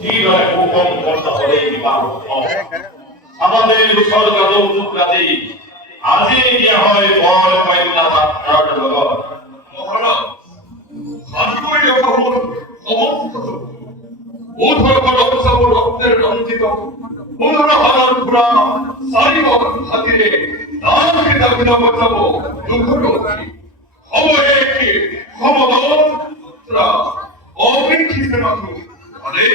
জীবনে হুকুম করতে হলে বিবাহ আমাদের উৎসর্গ টুকরাতে আজি যে হয় বল কয়না তার লগর মহারাজ আজকের যখন সমস্ত ওধর কলসব রক্তের রঞ্জিত ওধর হাজার পুরা সারিব হাতিরে নামকে দাবিনা বচাব দুঃখরোধী হবে কি ক্ষমতা অপেক্ষিত মাত্র আরে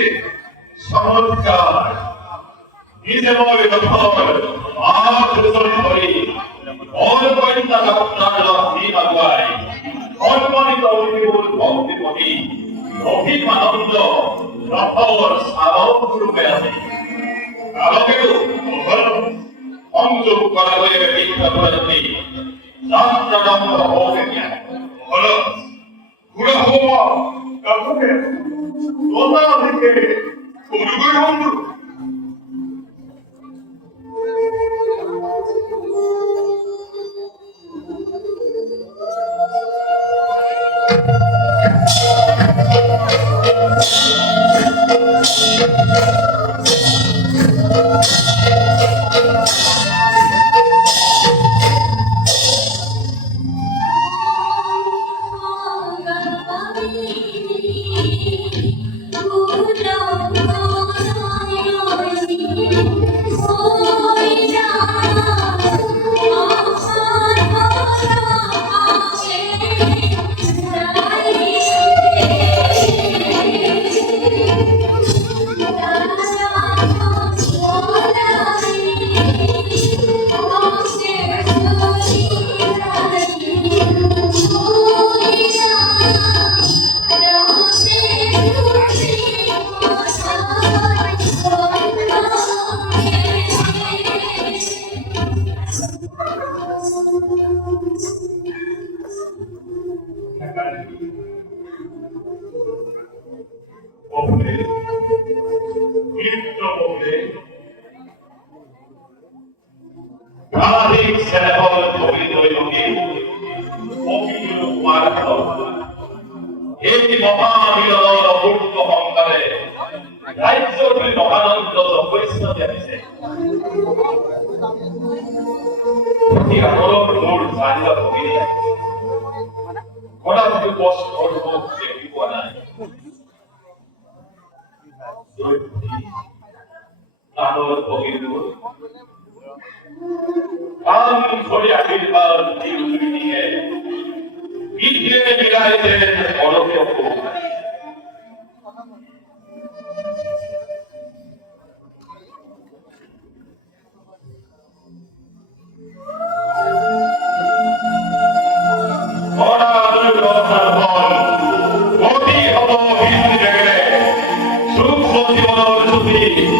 চমৎকার নিজে মনে রক্ষর আর দুজন ধরে অল্পইতা আপনার লাভি আগুয়াই অল্পনিত অভিবুল ভক্তিপতি অভিমানন্দ রক্ষর সাধক রূপে আছে আলোকেও সংযোগ করা হয়ে বিখ্যাত করেছে যাত্রারম্ভ হবে হল ঘুরা হওয়া কাছে তোমরা থেকে করবে বন্ধু সুখ জীবন